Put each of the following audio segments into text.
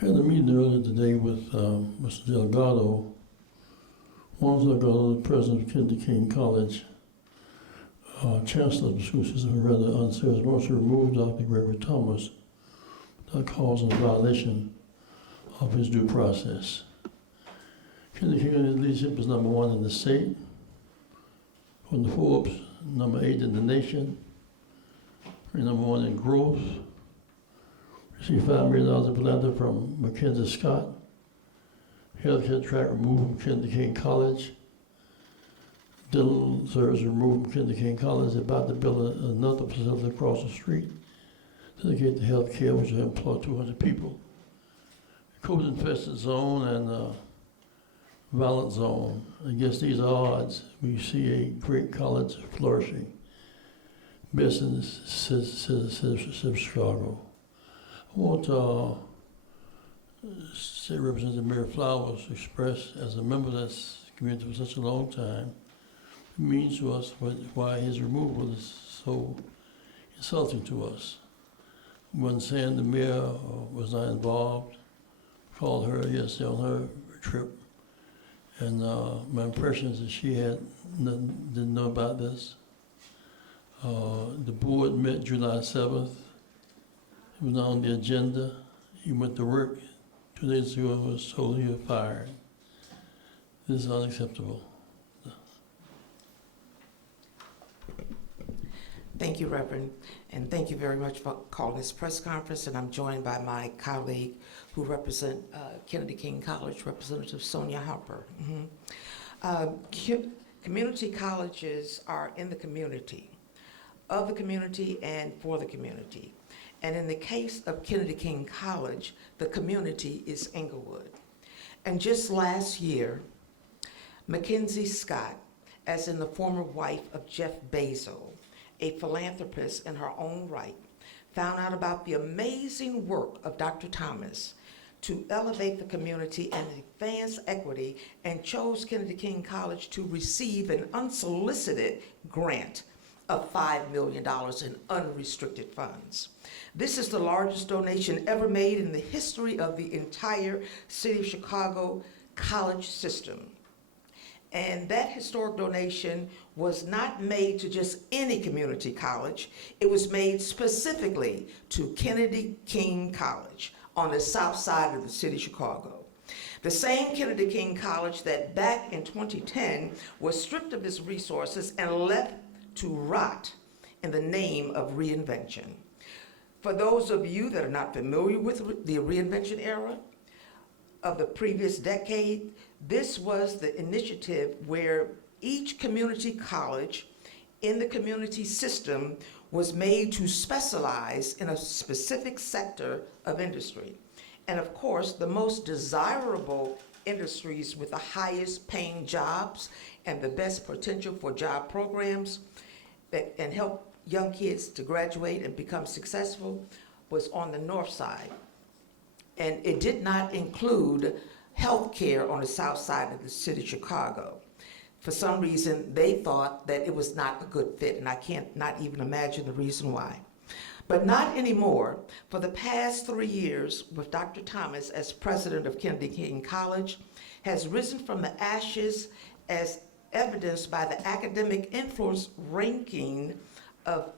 Had a meeting earlier today with Mr. Salgado. Juan Salgado, the president of Kennedy King College, Chancellor of the school system, rather unceremoniously removed Dr. Gregory Thomas without causing a violation of his due process. Kennedy King leadership is #1 in the state, from the Forbes, #8 in the nation, #1 in growth. Received $5 million in philanthropy from Mackenzie Scott. Healthcare track removed from Kennedy King College. Dental service removed from Kennedy King College. About to build another facility across the street to dedicate to healthcare, which will employ 200 people. COVID-infested zone and violent zone. Against these odds, we see a great college flourishing. Best in the city of Chicago. I want State Representative Mary Flowers to express, as a member of this community for such a long time, it means to us why his removal is so insulting to us. When saying the mayor was not involved, called her yesterday on her trip, and my impression is that she didn't know about this. The board met July 7th. It was not on the agenda. He went to work 2 days ago and was told he was fired. This is unacceptable. Thank you, Reverend, and thank you very much for calling this press conference. And I'm joined by my colleague who represent Kennedy King College, Representative Sonia Harper. Community colleges are in the community, of the community, and for the community. And in the case of Kennedy King College, the community is Englewood. And just last year, Mackenzie Scott, as in the former wife of Jeff Bezos, a philanthropist in her own right, found out about the amazing work of Dr. Thomas to elevate the community and advance equity, and chose Kennedy King College to receive an unsolicited grant of $5 million in unrestricted funds. This is the largest donation ever made in the history of the entire city of Chicago college system. And that historic donation was not made to just any community college. It was made specifically to Kennedy King College on the south side of the city of Chicago. The same Kennedy King College that back in 2010 was stripped of its resources and left to rot in the name of reinvention. For those of you that are not familiar with the reinvention era of the previous decade, this was the initiative where each community college in the community system was made to specialize in a specific sector of industry. And of course, the most desirable industries with the highest paying jobs and the best potential for job programs that and help young kids to graduate and become successful was on the north side. And it did not include healthcare on the south side of the city of Chicago. For some reason, they thought that it was not a good fit, and I can't not even imagine the reason why. But not anymore. For the past 3 years, with Dr. Thomas as president of Kennedy King College, has risen from the ashes as evidenced by the academic influence ranking of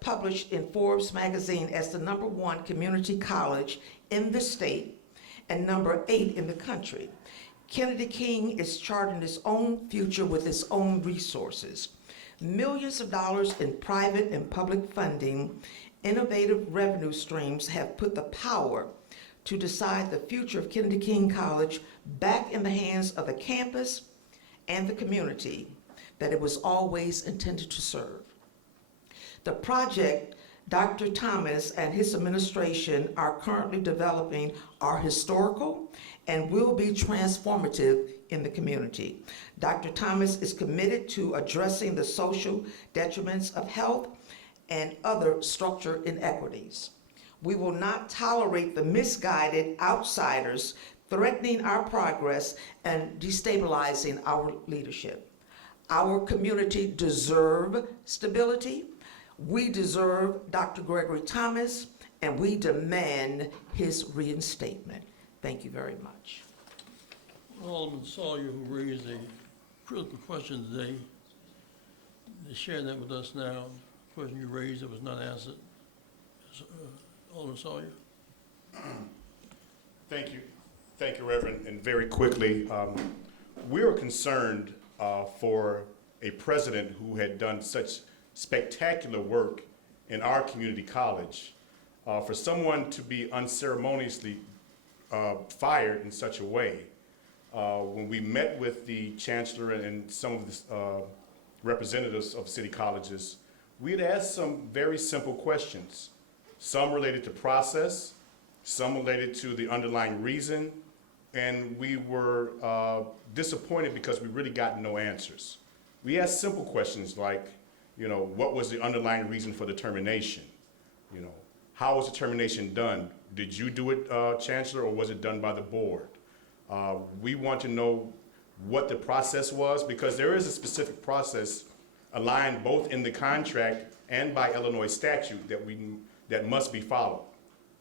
published in Forbes Magazine as the #1 community college in the state and #8 in the country. Kennedy King is charting its own future with its own resources. Millions of dollars in private and public funding, innovative revenue streams have put the power to decide the future of Kennedy King College back in the hands of the campus and the community that it was always intended to serve. The project Dr. Thomas and his administration are currently developing are historical and will be transformative in the community. Dr. Thomas is committed to addressing the social detriments of health and other structural inequities. We will not tolerate the misguided outsiders threatening our progress and destabilizing our leadership. Our community deserves stability. We deserve Dr. Gregory Thomas and we demand his reinstatement. Thank you very much. Alderman Sawyer, who raised a critical question today, is sharing that with us now. The question you raised that was not answered. Alderman Sawyer. Thank you. Thank you, Reverend. And very quickly, we are concerned for a president who had done such spectacular work in our community college, for someone to be unceremoniously fired in such a way. When we met with the chancellor and some of the representatives of city colleges, we had asked some very simple questions, some related to process, some related to the underlying reason, and we were disappointed because we really got no answers. We asked simple questions like, what was the underlying reason for the termination? How was the termination done? Did you do it, Chancellor, or was it done by the board? We want to know what the process was, because there is a specific process aligned both in the contract and by Illinois statute that must be followed.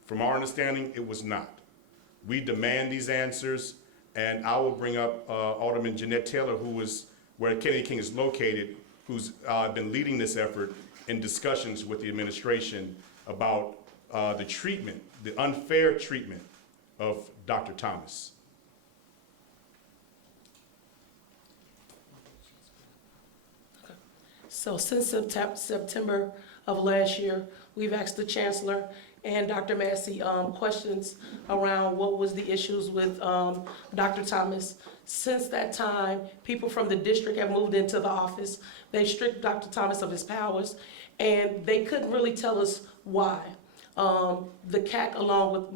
From our understanding, it was not. We demand these answers, and I will bring up Alderman Jeanette Taylor, who is where Kennedy King is located, who's been leading this effort in discussions with the administration about the treatment, the unfair treatment of Dr. Thomas. So since September of last year, we've asked the Chancellor and Dr. Massey questions around what was the issues with Dr. Thomas. Since that time, people from the district have moved into the office. They stripped Dr. Thomas of his powers, and they couldn't really tell us why. The CAC, along with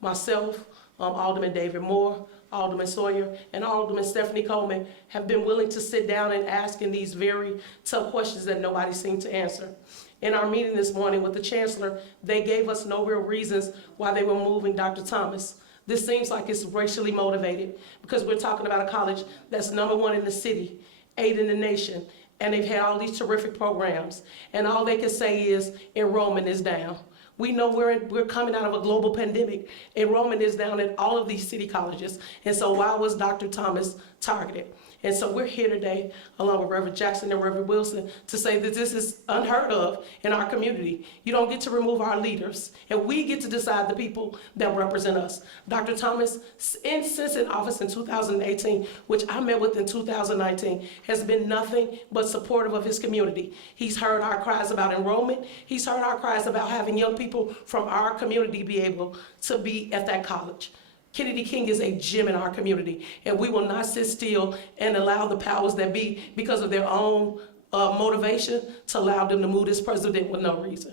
myself, Alderman David Moore, Alderman Sawyer, and Alderman Stephanie Coleman have been willing to sit down and asking these very tough questions that nobody seemed to answer. In our meeting this morning with the Chancellor, they gave us no real reasons why they were moving Dr. Thomas. This seems like it's racially motivated, because we're talking about a college that's #1 in the city, 8 in the nation, and they've had all these terrific programs, and all they can say is enrollment is down. We know we're coming out of a global pandemic. Enrollment is down in all of these city colleges. And so why was Dr. Thomas targeted? And so we're here today, along with Reverend Jackson and Reverend Wilson, to say that this is unheard of in our community. You don't get to remove our leaders, and we get to decide the people that represent us. Dr. Thomas, since in office in 2018, which I met with in 2019, has been nothing but supportive of his community. He's heard our cries about enrollment. He's heard our cries about having young people from our community be able to be at that college. Kennedy King is a gem in our community, and we will not sit still and allow the powers that be, because of their own motivation, to allow them to move this president with no reason.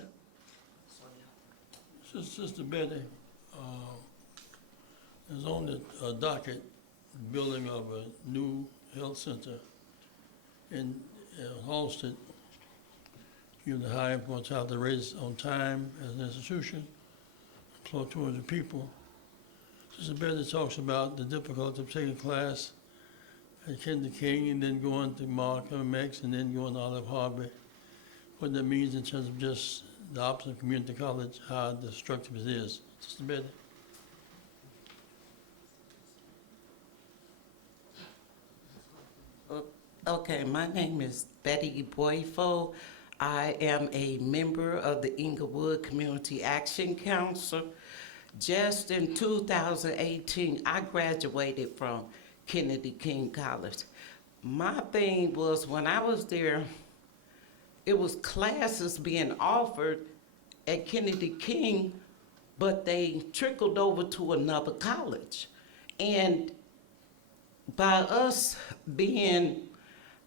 Sister Betty, is on the docket building of a new health center in Halsted. Given the high importance how to raise on time as an institution, employ 200 people. Sister Betty talks about the difficulty of taking a class at Kennedy King and then going to Markham X and then going to Olive Harbor. What that means in terms of just the option of community college, how destructive it is. Sister Betty. Okay, my name is Betty Boyfo. I am a member of the Inglewood Community Action Council. Just in 2018, I graduated from Kennedy King College. My thing was, when I was there, it was classes being offered at Kennedy King, but they trickled over to another college. And by us being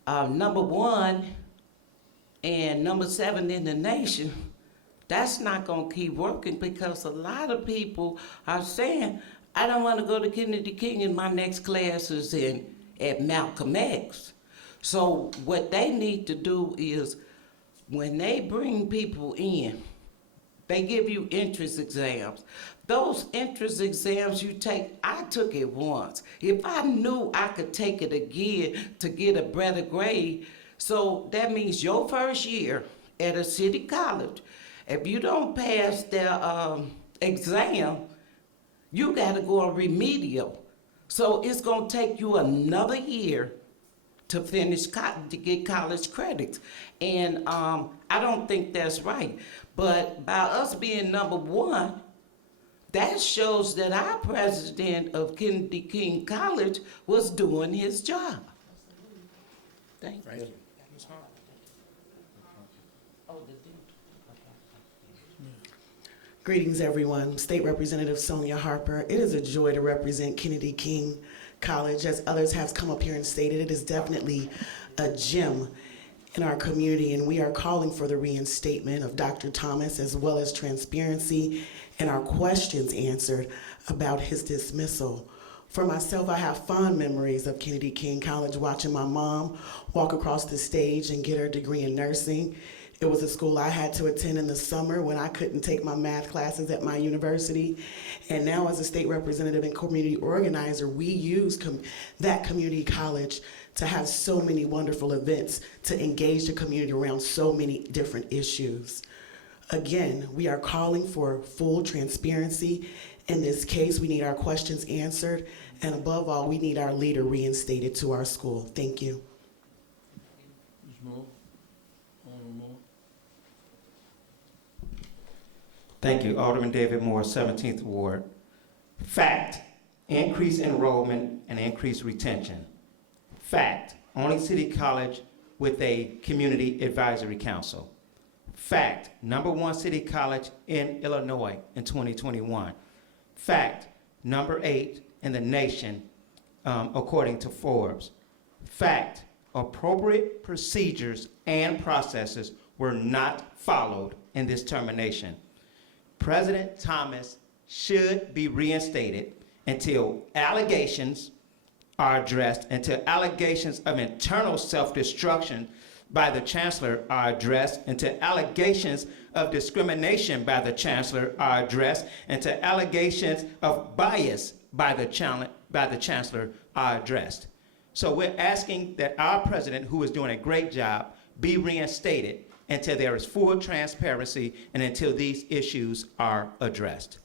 #1 and #7 in the nation, that's not gonna keep working, because a lot of people are saying, I don't wanna go to Kennedy King and my next class is at Malcolm X. So what they need to do is, when they bring people in, they give you entrance exams. Those entrance exams you take, I took it once. If I knew I could take it again to get a better grade, so that means your first year at a city college, If you don't pass their exam, you got to go on remedial. So it's going to take you another year to finish to get college credits. And I don't think that's right. But by us being number one, that shows that our president of Kennedy King College was doing his job. Thank you. Greetings, everyone. State Representative Sonia Harper. It is a joy to represent Kennedy King College. As others have come up here and stated, it is definitely a gem in our community, and we are calling for the reinstatement of Dr. Thomas, as well as transparency and our questions answered about his dismissal. For myself, I have fond memories of Kennedy King College, watching my mom walk across the stage and get her degree in nursing. It was a school I had to attend in the summer when I couldn't take my math classes at my university. And now as a state representative and community organizer, we use that community college to have so many wonderful events to engage the community around so many different issues. Again, we are calling for full transparency. In this case, we need our questions answered, and above all, we need our leader reinstated to our school. Thank you. Ms. Moore? Alderman Moore? Thank you. Alderman David Moore, 17th Ward. Fact, increased enrollment and increased retention. Fact, only city college with a community advisory council. Fact, #1 city college in Illinois in 2021. Fact, #8 in the nation, according to Forbes. Fact, appropriate procedures and processes were not followed in this termination. President Thomas should be reinstated until allegations are addressed, until allegations of internal self-destruction by the Chancellor are addressed, until allegations of discrimination by the Chancellor are addressed, until allegations of bias by the Chancellor are addressed. So we're asking that our president, who is doing a great job, be reinstated until there is full transparency and until these issues are addressed.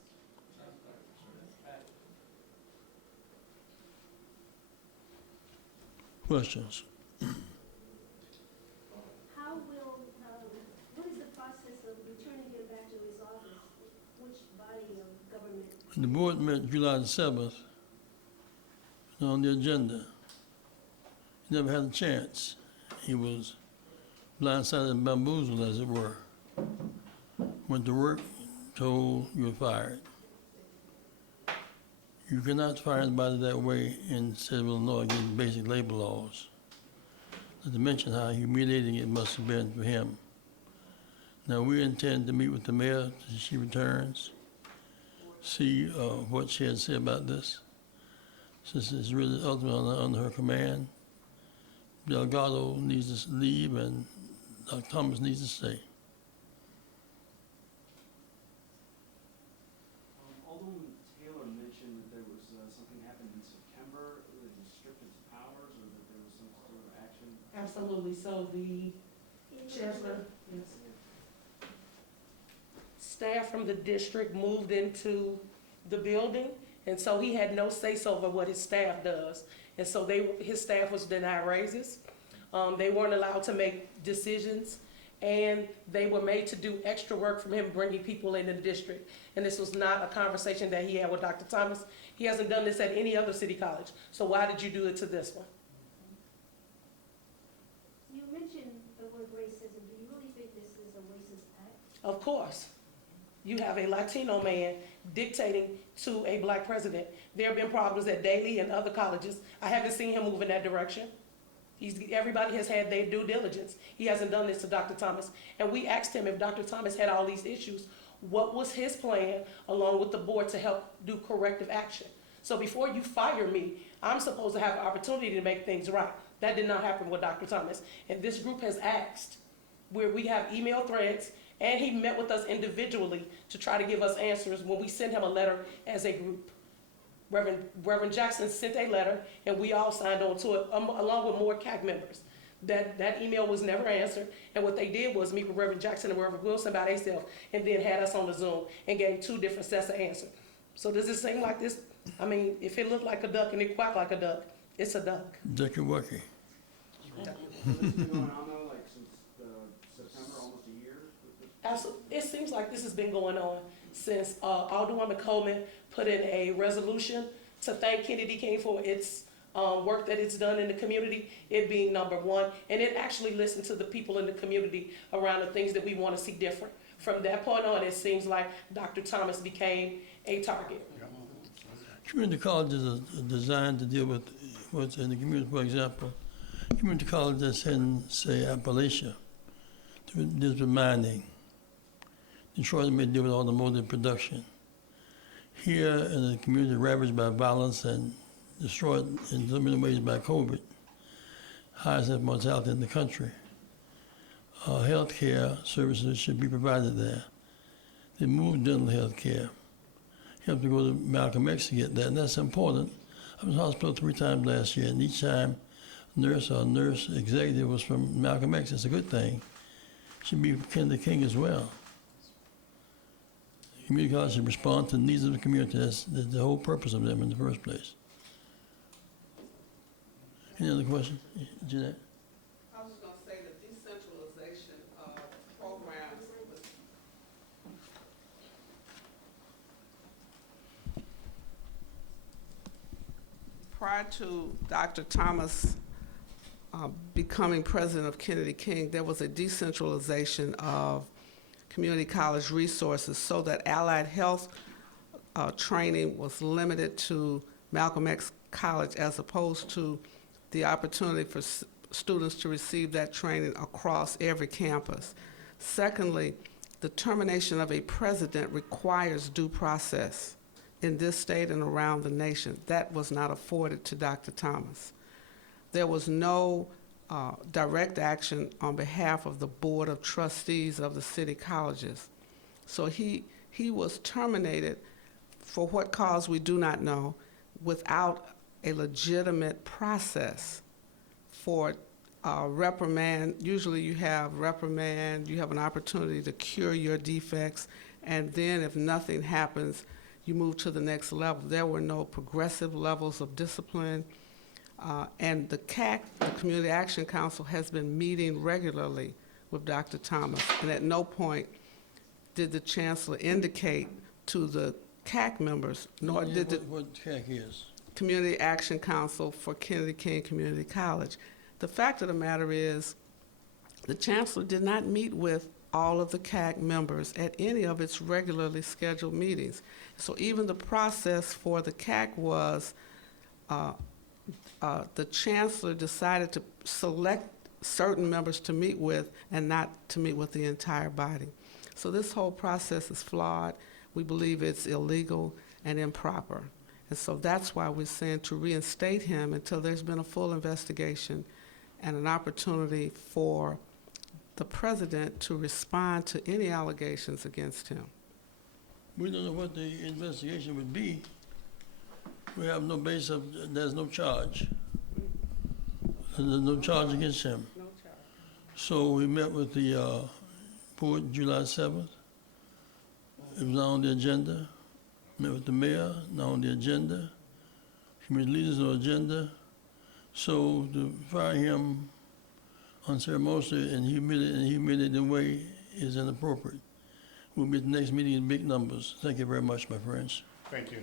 Questions? How will, what is the process of returning him back to his office? Which body of government? The board met July the 7th, on the agenda. He never had a chance. He was blindsided and bamboozled, as it were. Went to work, told you were fired. You cannot fire anybody that way in the state of Illinois against basic labor laws. Not to mention how humiliating it must have been for him. Now, we intend to meet with the mayor till she returns, see what she has to say about this, since it's really ultimately under her command. Salgado needs to leave and Dr. Thomas needs to stay. Alderman Taylor mentioned that there was something happened in September that restricted his powers, or that there was some sort of action. Absolutely. So the Chancellor, yes. Staff from the district moved into the building, and so he had no say-so over what his staff does. And so his staff was denied raises. They weren't allowed to make decisions, and they were made to do extra work from him bringing people into the district. And this was not a conversation that he had with Dr. Thomas. He hasn't done this at any other city college. So why did you do it to this one? You mentioned the word racism. Do you really think this is a racist act? Of course. You have a Latino man dictating to a black president. There have been problems at Daly and other colleges. I haven't seen him move in that direction. Everybody has had their due diligence. He hasn't done this to Dr. Thomas. And we asked him if Dr. Thomas had all these issues, what was his plan along with the board to help do corrective action? So before you fire me, I'm supposed to have an opportunity to make things right. That did not happen with Dr. Thomas. And this group has asked, where we have email threads, and he met with us individually to try to give us answers when we sent him a letter as a group. Reverend Jackson sent a letter, and we all signed on to it, along with more CAC members. That email was never answered, and what they did was meet with Reverend Jackson and Reverend Wilson by themselves, and then had us on the Zoom and gave 2 different sets of answers. So does it seem like this? I mean, if it looked like a duck and it quacked like a duck, it's a duck. Ducky Wucky. So it's been going on though, like since September, almost a year? Absolutely. It seems like this has been going on since Alderwoman Coleman put in a resolution to thank Kennedy King for its work that it's done in the community, it being number 1, and it actually listened to the people in the community around the things that we want to see different. From that point on, it seems like Dr. Thomas became a target. Community colleges are designed to deal with what's in the community. For example, community college that's in, say, Appalachia, deals with mining. Detroit may deal with automotive production. Here in the community ravaged by violence and destroyed in so many ways by COVID, highest mortality in the country. Health care services should be provided there. They moved dental health care. You have to go to Malcolm X to get that, and that's important. I was in the hospital 3 times last year, and each time nurse or nurse executive was from Malcolm X. It's a good thing. Should be Kennedy King as well. Community college should respond to the needs of the community. That's the whole purpose of them in the first place. Any other questions, Jeanette? I was going to say the decentralization of programs was prior to Dr. Thomas becoming president of Kennedy King, there was a decentralization of community college resources so that allied health training was limited to Malcolm X College as opposed to the opportunity for students to receive that training across every campus. Secondly, the termination of a president requires due process in this state and around the nation. That was not afforded to Dr. Thomas. There was no direct action on behalf of the Board of Trustees of the city colleges. So he was terminated for what cause we do not know, without a legitimate process for reprimand. Usually you have reprimand, you have an opportunity to cure your defects, and then if nothing happens, you move to the next level. There were no progressive levels of discipline. And the CAC, the Community Action Council, has been meeting regularly with Dr. Thomas, and at no point did the Chancellor indicate to the CAC members, nor did the What CAC is? Community Action Council for Kennedy King Community College. The fact of the matter is, the Chancellor did not meet with all of the CAC members at any of its regularly scheduled meetings. So even the process for the CAC was the Chancellor decided to select certain members to meet with and not to meet with the entire body. So this whole process is flawed. We believe it's illegal and improper. And so that's why we're saying to reinstate him until there's been a full investigation and an opportunity for the president to respond to any allegations against him. We don't know what the investigation would be. We have no base of, there's no charge. There's no charge against him. No charge. So we met with the board July 7th. It was not on the agenda. Met with the mayor, not on the agenda. Community leaders on the agenda. So to fire him unceremoniously and humiliating way is inappropriate. We'll meet the next meeting in big numbers. Thank you very much, my friends. Thank you.